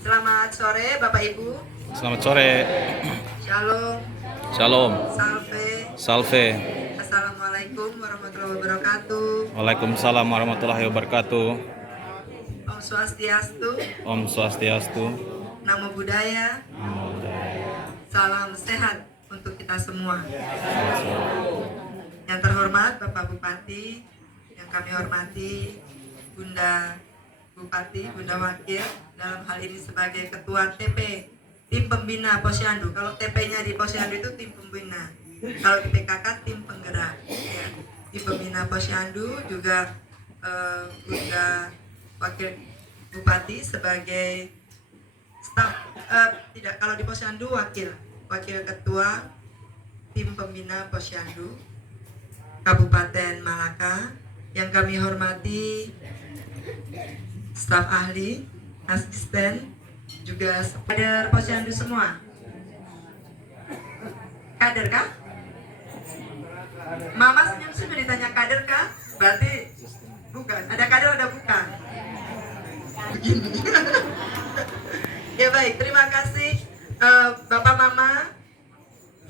Selamat sore Bapak Ibu. Selamat sore. Shalom. Shalom. Salve. Salve. Assalamualaikum warahmatullahi wabarakatuh. Waalaikumsalam warahmatullahi wabarakatuh. Om Swastiastu. Om Swastiastu. Namo Buddhaya. Salam sehat untuk kita semua. Yang terhormat Bapak Bupati, yang kami hormati Bunda Bupati, Bunda Wakil, dalam hal ini sebagai Ketua TP, Tim Pembina Posyandu. Kalau TP-nya di Posyandu itu tim pembina, kalau di PKK tim penggerak. Ya. Tim Pembina Posyandu juga Bunda Wakil Bupati sebagai staf, tidak, kalau di Posyandu wakil Ketua Tim Pembina Posyandu Kabupaten Malaka. Yang kami hormati staf ahli, asisten, juga kader Posyandu semua. Kader kah? Mama senyum-senyum ditanya kader kah? Berarti bukan. Ada kader, ada bukan. Begini. Ya baik, terima kasih Bapak Mama,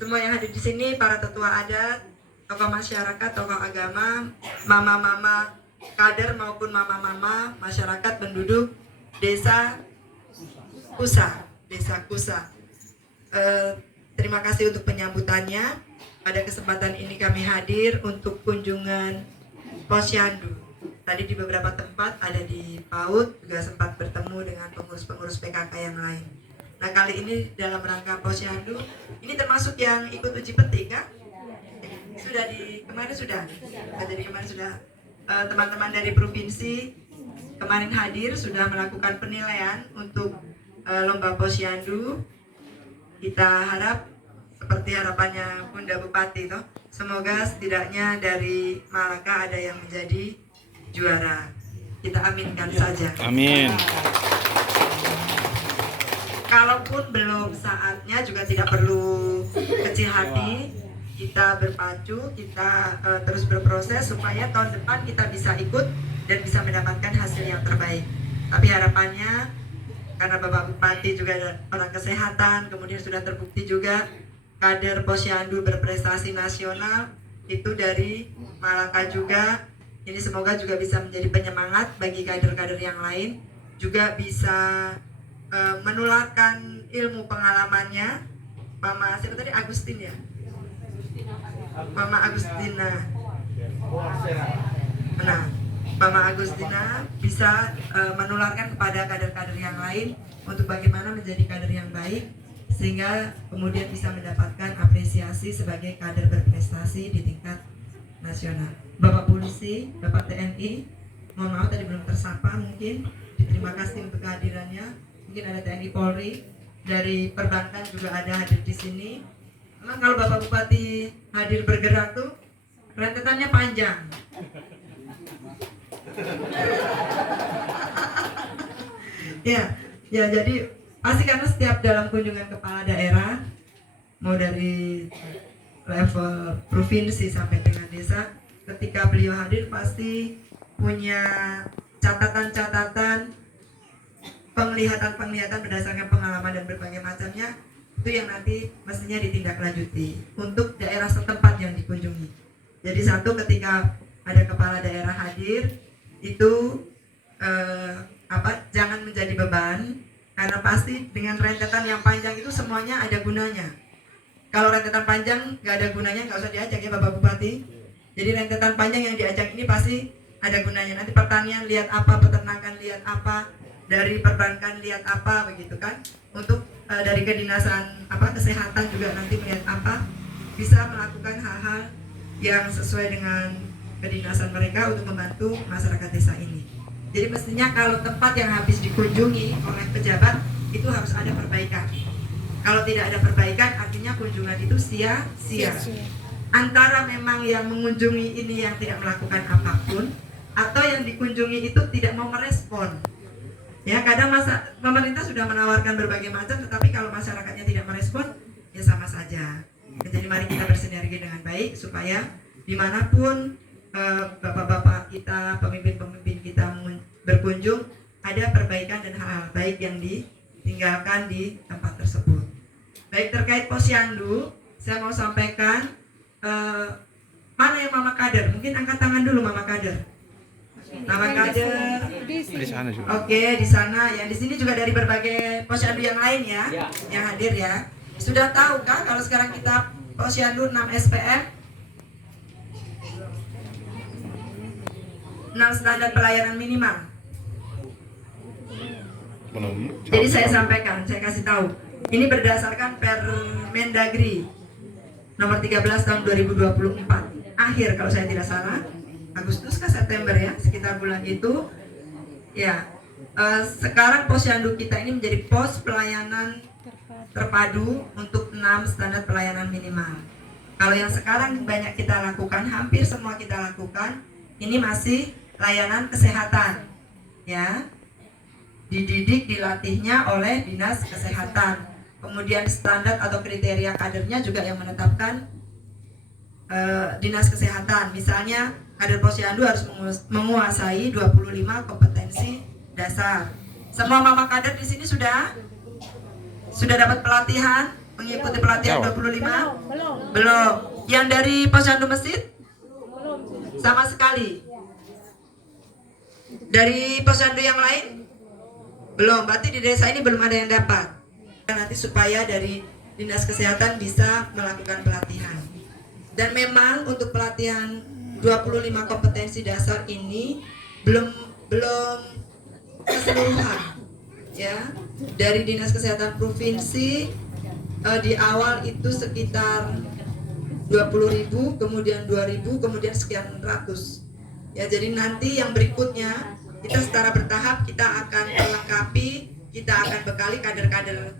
semua yang hadir di sini, para tetua adat, tokoh masyarakat, tokoh agama, mama-mama kader maupun mama-mama masyarakat penduduk desa Kusa. Terima kasih untuk penyambutannya. Pada kesempatan ini kami hadir untuk kunjungan Posyandu. Tadi di beberapa tempat, ada di PAUD, juga sempat bertemu dengan pengurus-pengurus PKK yang lain. Nah, kali ini dalam rangka Posyandu, ini termasuk yang ikut uji petik kan? Kemarin sudah. Jadi kemarin sudah teman-teman dari provinsi kemarin hadir, sudah melakukan penilaian untuk lomba Posyandu. Kita harap seperti harapannya Bunda Bupati toh, semoga setidaknya dari Malaka ada yang menjadi juara. Kita aminkan saja. Amin. Kalaupun belum saatnya juga tidak perlu kecil hati. Kita berpacu, kita terus berproses supaya tahun depan kita bisa ikut dan bisa mendapatkan hasil yang terbaik. Tapi harapannya, karena Bapak Bupati juga orang kesehatan, kemudian sudah terbukti juga kader Posyandu berprestasi nasional, itu dari Malaka juga. Ini semoga juga bisa menjadi penyemangat bagi kader-kader yang lain, juga bisa menularkan ilmu pengalamannya. Mama siapa tadi, Agustin ya? Mama Agustina. Nah, Mama Agustina bisa menularkan kepada kader-kader yang lain untuk bagaimana menjadi kader yang baik, sehingga kemudian bisa mendapatkan apresiasi sebagai kader berprestasi di tingkat nasional. Bapak Polisi, Bapak TNI, mohon maaf tadi belum tersapa mungkin. Terima kasih untuk kehadirannya. Mungkin ada TNI Polri, dari perbankan juga ada hadir di sini. Memang kalau Bapak Bupati hadir bergerak tuh rentetannya panjang. Ya, jadi pasti karena setiap dalam kunjungan kepala daerah, mau dari level provinsi sampai dengan desa, ketika beliau hadir pasti punya catatan-catatan, penglihatan berdasarkan pengalaman dan berbagai macamnya, itu yang nanti mestinya ditindaklanjuti untuk daerah setempat yang dikunjungi. Jadi satu, ketika ada kepala daerah hadir, itu jangan menjadi beban, karena pasti dengan rentetan yang panjang itu semuanya ada gunanya. Kalau rentetan panjang nggak ada gunanya, nggak usah diajak ya Bapak Bupati. Jadi rentetan panjang yang diajak ini pasti ada gunanya. Nanti pertanian lihat apa, peternakan lihat apa, dari perbankan lihat apa, begitu kan? Untuk dari kedinasan kesehatan juga nanti melihat apa, bisa melakukan hal-hal yang sesuai dengan kedinasan mereka untuk membantu masyarakat desa ini. Jadi mestinya kalau tempat yang habis dikunjungi oleh pejabat itu harus ada perbaikan. Kalau tidak ada perbaikan, artinya kunjungan itu sia-sia. Antara memang yang mengunjungi ini yang tidak melakukan apapun, atau yang dikunjungi itu tidak mau merespon. Ya, kadang pemerintah sudah menawarkan berbagai macam, tetapi kalau masyarakatnya tidak merespon, ya sama saja. Jadi mari kita bersinergi dengan baik supaya dimanapun bapak-bapak kita, pemimpin-pemimpin kita berkunjung, ada perbaikan dan hal-hal baik yang tinggalkan di tempat tersebut. Baik, terkait posyandu, saya mau sampaikan mana yang Mama Kader? Mungkin angkat tangan dulu Mama Kader. Mama Kader. Di sana juga. Oke, di sana ya. Di sini juga dari berbagai posyandu yang lain ya, yang hadir ya. Sudah tahu kan kalau sekarang kita posyandu 6 SPM, 6 standar pelayanan minimal. Belum. Jadi saya sampaikan, saya kasih tahu. Ini berdasarkan Permendagri nomor 13 tahun 2024. Akhir kalau saya tidak salah, Agustus ke September ya, sekitar bulan itu. Ya, sekarang posyandu kita ini menjadi pos pelayanan terpadu untuk 6 standar pelayanan minimal. Kalau yang sekarang banyak kita lakukan, hampir semua kita lakukan, ini masih layanan kesehatan, ya. Dididik, dilatihnya oleh Dinas Kesehatan. Kemudian standar atau kriteria kadernya juga yang menetapkan Dinas Kesehatan. Misalnya kader posyandu harus menguasai 25 kompetensi dasar. Semua mama kader di sini sudah dapat pelatihan, mengikuti pelatihan 25? Belum. Yang dari posyandu Mesit? Sama sekali. Dari posyandu yang lain? Belum. Berarti di desa ini belum ada yang dapat. Nanti supaya dari Dinas Kesehatan bisa melakukan pelatihan. Dan memang untuk pelatihan 25 kompetensi dasar ini belum keseluruhan, ya. Dari Dinas Kesehatan Provinsi di awal itu sekitar 20.000, kemudian 2.000, kemudian sekian ratus. Ya, jadi nanti yang berikutnya kita secara bertahap kita akan melengkapi, kita akan bekali kader-kader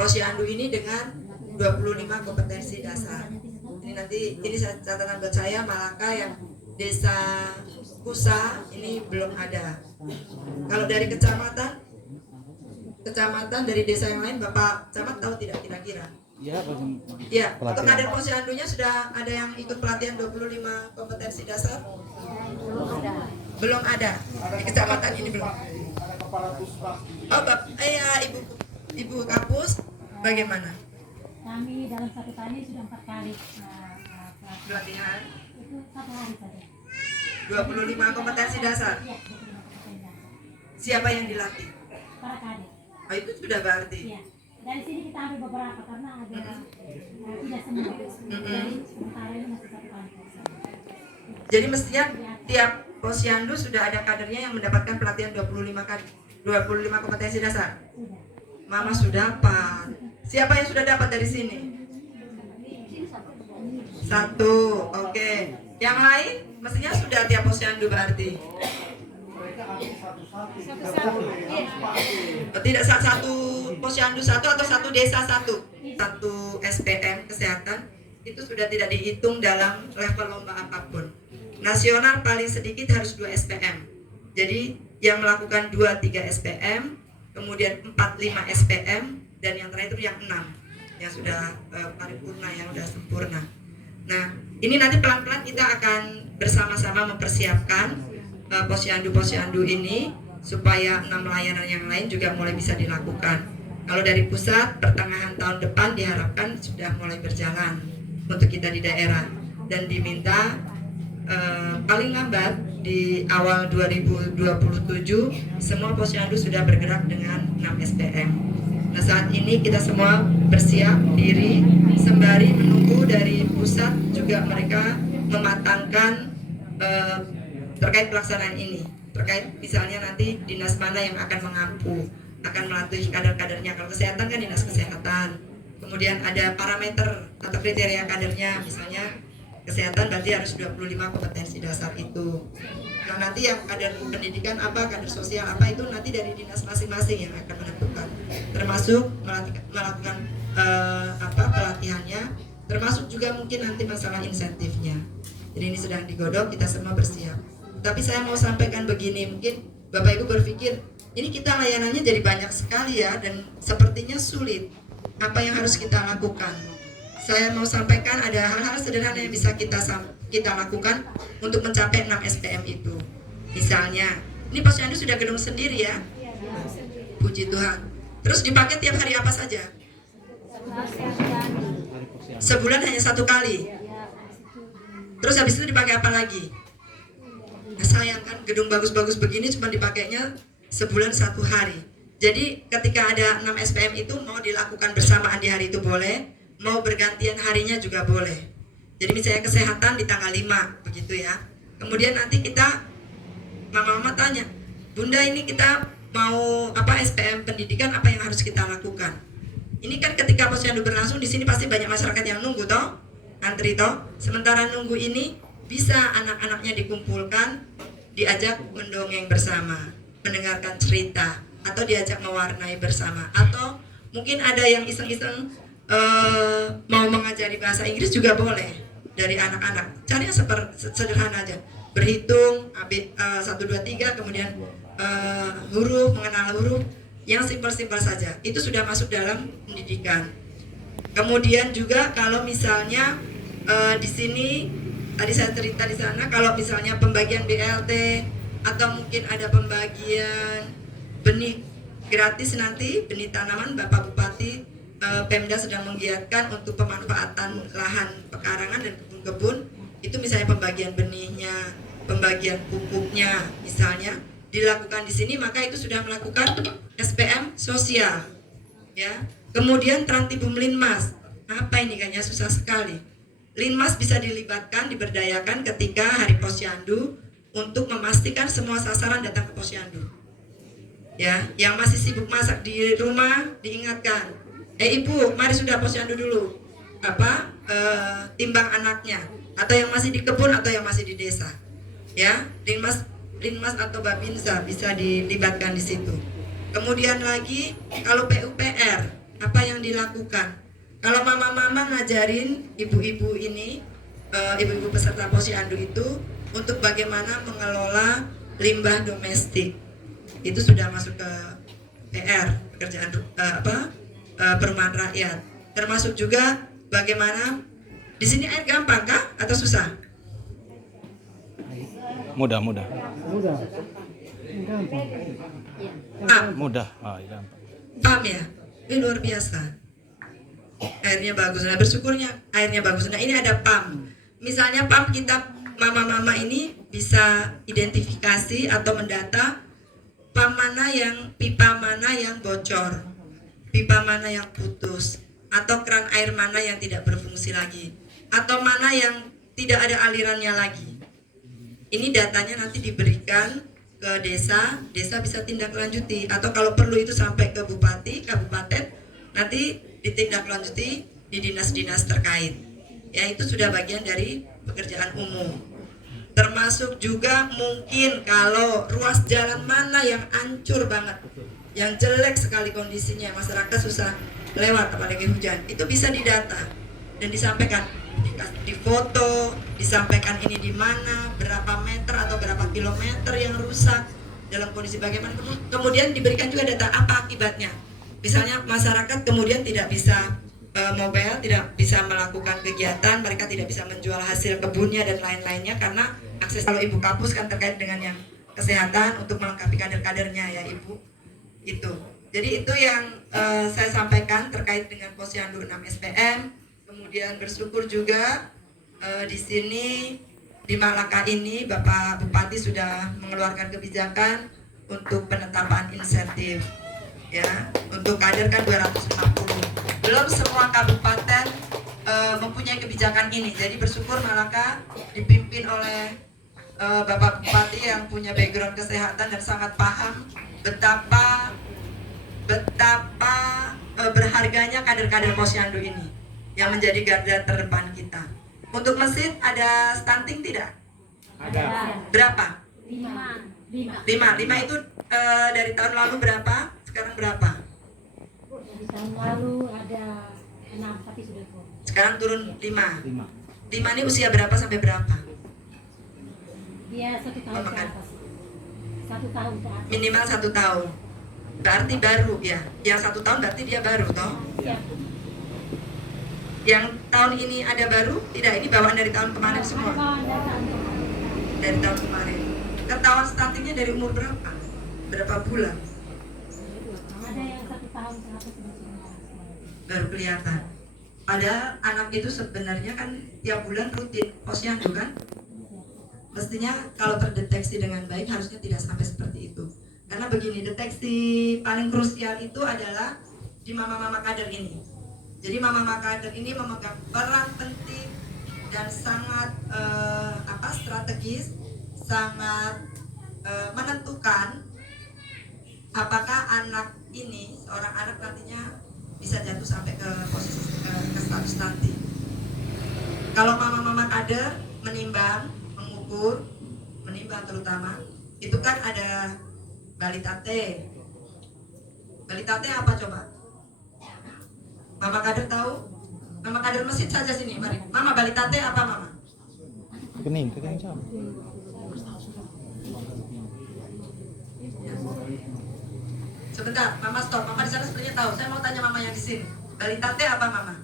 posyandu ini dengan 25 kompetensi dasar. Ini nanti ini catatan buat saya, Malaka yang desa Kusa ini belum ada. Kalau dari kecamatan dari desa yang lain, Bapak Camat tahu tidak kira-kira? Ya, untuk kader posyandunya sudah ada yang ikut pelatihan 25 kompetensi dasar? Belum ada. Di kecamatan ini belum. Oh, Ibu Kapus, bagaimana? Kami dalam satu kali sudah 4 kali pelatihan. itu 1 hari saja. 25 kompetensi dasar. Iya, 25 kompetensi dasar. Siapa yang dilatih? Para kader. Oh, itu sudah berarti. Iya. Dari sini kita ambil beberapa karena ada tidak semua. Jadi sementara ini masih 1 kali. Jadi mestinya tiap posyandu sudah ada kadernya yang mendapatkan pelatihan 25 kompetensi dasar. Sudah. Mama sudah dapat. Siapa yang sudah dapat dari sini? 1, oke. Yang lain mestinya sudah tiap posyandu berarti. Tidak satu posyandu 1 atau 1 desa 1 SPM kesehatan itu sudah tidak dihitung dalam level lomba apapun. Nasional paling sedikit harus 2 SPM. Jadi yang melakukan 2-3 SPM, kemudian 4-5 SPM, dan yang terakhir itu yang 6 yang sudah paripurna, yang sudah sempurna. Nah, ini nanti pelan-pelan kita akan bersama-sama mempersiapkan posyandu-posyandu ini supaya 6 layanan yang lain juga mulai bisa dilakukan. Kalau dari pusat, pertengahan tahun depan diharapkan sudah mulai berjalan untuk kita di daerah, dan diminta paling lambat di awal 2027 semua posyandu sudah bergerak dengan 6 SPM. Nah, saat ini kita semua bersiap diri sembari menunggu dari pusat juga mereka mematangkan terkait pelaksanaan ini. Terkait misalnya nanti dinas mana yang akan mengampu, akan melatih kader-kadernya. Kalau kesehatan kan Dinas Kesehatan. Kemudian ada parameter atau kriteria kadernya, misalnya kesehatan berarti harus 25 kompetensi dasar itu. Nah, nanti yang kader pendidikan apa, kader sosial apa, itu nanti dari dinas masing-masing yang akan menentukan. Termasuk melakukan pelatihannya, termasuk juga mungkin nanti masalah insentifnya. Jadi ini sedang digodok, kita semua bersiap. Tapi saya mau sampaikan begini, mungkin Bapak Ibu berpikir ini kita layanannya jadi banyak sekali ya, dan sepertinya sulit. Apa yang harus kita lakukan? Saya mau sampaikan ada hal-hal sederhana yang bisa kita lakukan untuk mencapai 6 SPM itu. Misalnya, ini posyandu sudah gedung sendiri ya? Puji Tuhan. Terus dipakai tiap hari apa saja? Sebulan hanya 1 kali. Terus habis itu dipakai apa lagi? Nah, sayang kan, gedung bagus-bagus begini cuma dipakainya sebulan 1 hari. Jadi ketika ada 6 SPM itu mau dilakukan bersamaan di hari itu boleh, mau bergantian harinya juga boleh. Jadi misalnya kesehatan di tanggal 5 begitu ya. Kemudian nanti kita mama-mama tanya, Bunda ini kita mau apa SPM pendidikan, apa yang harus kita lakukan? Ini kan ketika posyandu berlangsung di sini pasti banyak masyarakat yang nunggu toh, antri toh. Sementara nunggu ini bisa anak-anaknya dikumpulkan, diajak mendongeng bersama, mendengarkan cerita, atau diajak mewarnai bersama, atau mungkin ada yang iseng-iseng mau mengajari bahasa Inggris juga boleh dari anak-anak. Caranya sederhana aja, berhitung 1, 2, 3, kemudian huruf, mengenal huruf, yang simpel-simpel saja. Itu sudah masuk dalam pendidikan. Kemudian juga kalau misalnya di sini tadi saya cerita di sana, kalau misalnya pembagian BLT atau mungkin ada pembagian benih gratis nanti, benih tanaman, Bapak Bupati Pemda sedang menggiatkan untuk pemanfaatan lahan pekarangan dan kebun-kebun. Itu misalnya pembagian benihnya, pembagian pupuknya misalnya dilakukan di sini, maka itu sudah melakukan SPM sosial ya. Kemudian Trantibum Linmas, apa ini kayaknya susah sekali. Linmas bisa dilibatkan, diberdayakan ketika Hari Posyandu untuk memastikan semua sasaran datang ke posyandu ya. Yang masih sibuk masak di rumah diingatkan, ibu mari sudah posyandu dulu, timbang anaknya, atau yang masih di kebun atau yang masih di desa ya. Linmas atau Babinsa bisa dilibatkan di situ. Kemudian lagi kalau PUPR, apa yang dilakukan? Kalau mama-mama ngajarin ibu-ibu ini, ibu-ibu peserta posyandu itu untuk bagaimana mengelola limbah domestik. Itu sudah masuk ke PR, pekerjaan perumahan rakyat. Termasuk juga bagaimana di sini air gampang kah atau susah? Mudah. Ah, Mudah. Ah, iya, gampang. paham ya? Ini luar biasa. Airnya bagus. Nah, bersyukurnya airnya bagus. Nah, ini ada PAM. Misalnya PAM kita mama-mama ini bisa identifikasi atau mendata PAM mana yang, pipa mana yang bocor, pipa mana yang putus, atau keran air mana yang tidak berfungsi lagi, atau mana yang tidak ada alirannya lagi. Ini datanya nanti diberikan ke desa, desa bisa tindak lanjuti, atau kalau perlu itu sampai ke bupati, kabupaten, nanti ditindaklanjuti di dinas-dinas terkait. Ya, itu sudah bagian dari pekerjaan umum. Termasuk juga mungkin kalau ruas jalan mana yang hancur banget, yang jelek sekali kondisinya, masyarakat susah lewat apalagi hujan, itu bisa didata dan disampaikan, di foto, disampaikan ini di mana, berapa meter atau berapa kilometer yang rusak, dalam kondisi bagaimana. Kemudian diberikan juga data apa akibatnya. Misalnya masyarakat kemudian tidak bisa mobile, tidak bisa melakukan kegiatan, mereka tidak bisa menjual hasil kebunnya dan lain-lainnya karena akses. Kalau Ibu Kapus kan terkait dengan yang kesehatan untuk melengkapi kader-kadernya ya Ibu. Itu. Jadi itu yang saya sampaikan terkait dengan Posyandu 6 SPM. Kemudian bersyukur juga di sini di Malaka ini Bapak Bupati sudah mengeluarkan kebijakan untuk penetapan insentif ya, untuk kader kan 250. Belum semua kabupaten mempunyai kebijakan ini. Jadi bersyukur Malaka dipimpin oleh Bapak Bupati yang punya background kesehatan dan sangat paham betapa berharganya kader-kader posyandu ini yang menjadi garda terdepan kita. Untuk mesin ada stunting tidak? Ada. Berapa? 5 itu dari tahun lalu berapa? Sekarang berapa? Dari tahun lalu ada 6 tapi sudah turun. Sekarang turun 5 ini usia berapa sampai berapa? Dia 1 tahun ke atas. 1 tahun ke atas. Minimal 1 tahun. Berarti baru ya. Yang 1 tahun berarti dia baru toh? Ya. Yang tahun ini ada baru? Tidak, ini bawaan dari tahun kemarin semua. Dari tahun kemarin. Ketahuan stuntingnya dari umur berapa? Berapa bulan? Ada yang 1 tahun Baru kelihatan. Padahal anak itu sebenarnya kan tiap bulan rutin posyandu kan. Mestinya kalau terdeteksi dengan baik harusnya tidak sampai seperti itu. Karena begini, deteksi paling krusial itu adalah di mama-mama kader ini. Jadi mama-mama kader ini memegang peran penting dan sangat strategis, sangat menentukan apakah anak ini, seorang anak nantinya bisa jatuh sampai ke posisi ke status stunting. Kalau mama-mama kader menimbang, mengukur, menimbang terutama, itu kan ada balita T. Balita T apa coba? Mama kader tahu? Mama kader mesin saja sini, mari. Mama, balita T apa mama? Kening sama. Sebentar, mama stop. Mama di sana sebenarnya tahu. Saya mau tanya mama yang di sini. Balita T apa mama?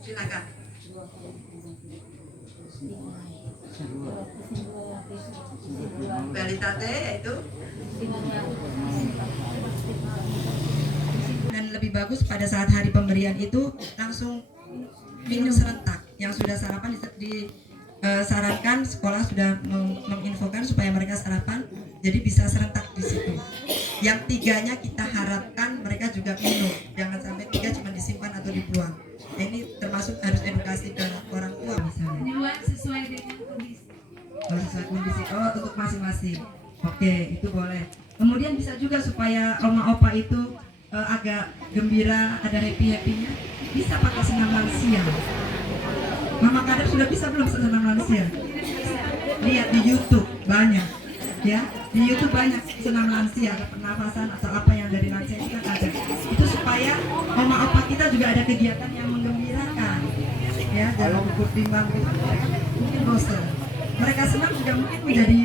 Silakan. Balita T yaitu dan lebih bagus pada saat hari pemberian itu langsung minum serentak. Yang sudah sarapan disarankan sekolah sudah menginfokan supaya mereka sarapan, jadi bisa serentak di situ. Yang 3-nya kita harapkan mereka juga minum, jangan sampai 3 cuma disimpan atau dibuang. Nah, ini termasuk harus edukasi ke orang tua misalnya. Dibuat sesuai dengan kondisi. Oh, sesuai kondisi. Oh, untuk masing-masing. Oke, itu boleh. Kemudian bisa juga supaya oma opa itu agak gembira, ada happy-happynya, bisa pakai senam lansia. Mama kader sudah bisa belum senam lansia? Lihat di YouTube banyak, ya. Di YouTube banyak senam lansia, ada pernafasan atau apa yang dari lansia itu kan ada. Itu supaya oma opa kita juga ada kegiatan yang menggembirakan, ya. Jangan ukur timbang gitu, mereka mungkin bosan. Mereka senang juga mungkin menjadi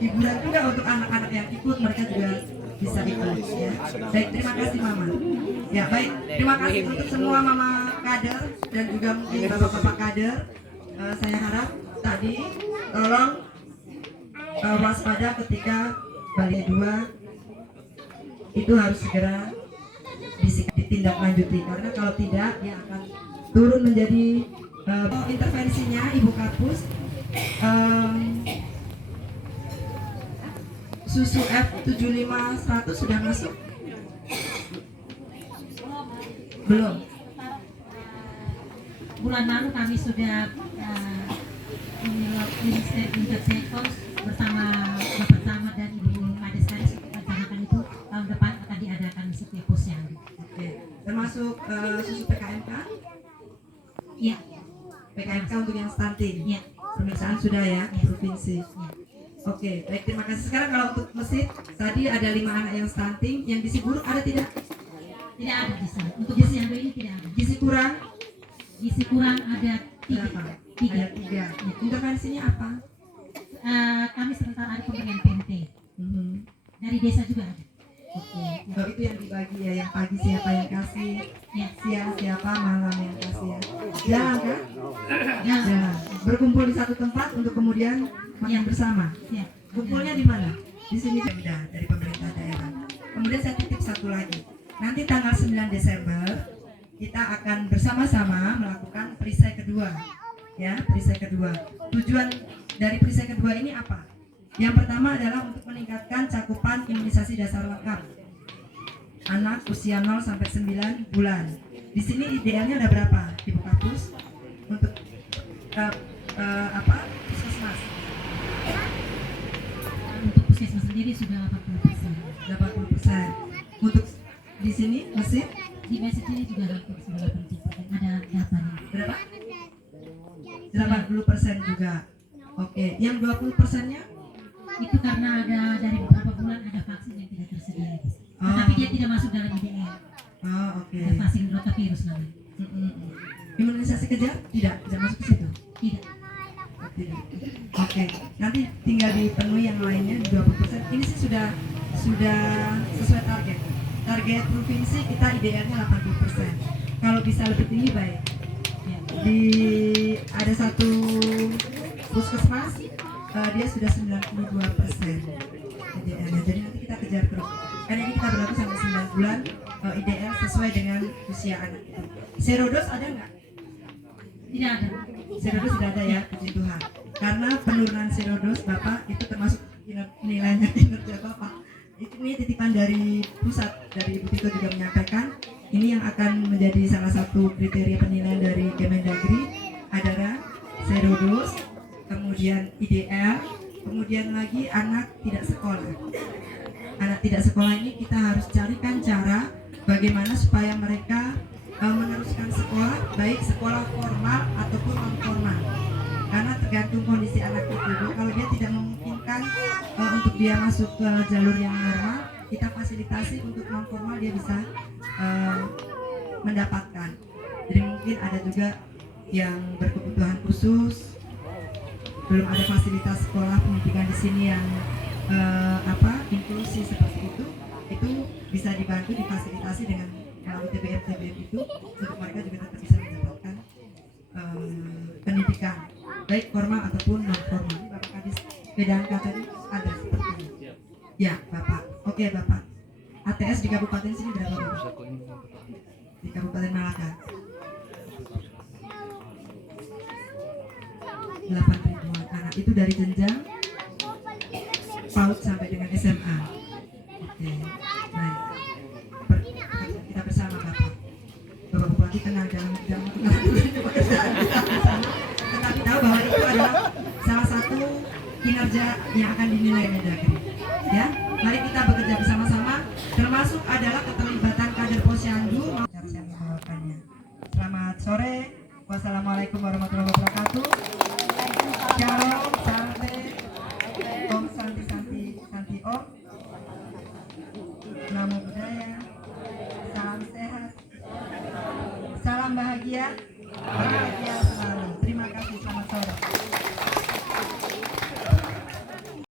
hiburan juga untuk anak-anak yang ikut, mereka juga bisa ikut, ya. Baik, terima kasih mama. Ya baik, terima kasih untuk semua mama kader dan juga mungkin bapak-bapak kader. Saya harap tadi tolong waspada ketika balik 2 itu harus segera ditindaklanjuti, karena kalau tidak dia akan turun menjadi intervensinya Ibu Kapus. Susu F75 100 sudah masuk? Belum. Bulan lalu kami sudah Minister Intersekos bersama Bapak Camat dan Ibu Kades Kades rencanakan itu tahun depan akan diadakan setiap posyandu. Oke. Termasuk susu PKMK? Iya. PKMK untuk yang stunting? Iya. Pemeriksaan sudah ya, provinsi. Iya. Oke, baik, terima kasih. Sekarang kalau untuk mesin, tadi ada 5 anak yang stunting, yang gizi buruk ada tidak? Tidak ada di sana. Untuk posyandu ini tidak ada. Gizi kurang? Gizi kurang ada 3. Berapa? Ada 3. Intervensinya apa? Kami sementara ada pemberian PMT. Dari desa juga ada. Oke. Oh, itu yang dibagi ya, yang pagi siapa yang kasih, Ya. siang siapa, malam yang kasih ya. Jalan kan? Ya. Jalan. Berkumpul di satu tempat untuk kemudian makan bersama. Ya. Kumpulnya di mana? Di sini sudah dari pemerintah daerah. Kemudian saya titip satu lagi. Nanti tanggal 9 Desember kita akan bersama-sama melakukan perisai kedua. Ya, perisai kedua. Tujuan dari perisai kedua ini apa? Yang pertama adalah untuk meningkatkan cakupan imunisasi dasar lengkap anak usia 0 sampai 9 bulan. Di sini idealnya ada berapa Ibu Kapus untuk puskesmas? Untuk puskesmas sendiri sudah 80%. 80%. Untuk di sini mesin Di Mesir sendiri juga hampir 90%. Ada datanya. berapa? 80% juga. Oke, yang 20%-nya? Itu karena ada dari beberapa bulan ada vaksin yang tidak tersedia. Tetapi dia tidak masuk dalam IDR. Oh, oke. Ada vaksin rotavirus namanya. Imunisasi kejar? Tidak masuk ke situ. Tidak. Tidak. Oke, nanti tinggal dipenuhi yang lainnya 20%. Ini sih sudah sesuai target. Target provinsi kita IDR-nya 80%. Kalau bisa lebih tinggi baik. Ya. Ada satu puskesmas dia sudah 92% IDL-nya. Jadi nanti kita kejar terus. Karena ini kita berlaku sampai 9 bulan IDL sesuai dengan usia anak itu. Serodos ada nggak? Tidak ada. Serodos tidak ada ya, puji Tuhan. Karena penurunan serodos Bapak itu termasuk nilainya kinerja Bapak. Ini titipan dari pusat, dari Ibu Tito juga menyampaikan ini yang akan menjadi salah satu kriteria penilaian dari Kemendagri adalah serodos, kemudian IDL, kemudian lagi anak tidak sekolah. Anak tidak sekolah ini kita harus carikan cara bagaimana supaya mereka meneruskan sekolah, baik sekolah formal ataupun non formal. Karena tergantung kondisi anak itu. Kalau dia tidak memungkinkan untuk dia masuk ke jalur yang normal, kita fasilitasi untuk non formal dia bisa mendapatkan. Jadi mungkin ada juga yang berkebutuhan khusus, belum ada fasilitas sekolah pendidikan di sini yang inklusi seperti itu bisa dibantu difasilitasi dengan melalui TBM itu untuk mereka juga tetap bisa mendapatkan pendidikan baik formal ataupun non formal. Ini Bapak Kadis Bedanka tadi ada seperti ini. Ya Bapak, oke Bapak. ATS di kabupaten sini berapa Bapak? Di Kabupaten Malaka 8.000-an anak itu dari jenjang PAUD sampai dengan SMA. Oke, baik. Kita bersama Bapak. Bapak Bupati tenang, jangan pekerjaan kita bersama. Tetapi tahu bahwa itu adalah salah satu kinerja yang akan dinilai Mendagri. Ya, mari kita bekerja bersama-sama. Termasuk adalah keterlibatan kader Posyandu. Cara saya membawakannya. Selamat sore. Wassalamualaikum warahmatullahi wabarakatuh. Shalom, Sante, Om Santi Santi Santi Om. Namo Buddhaya. Salam sehat. Salam bahagia.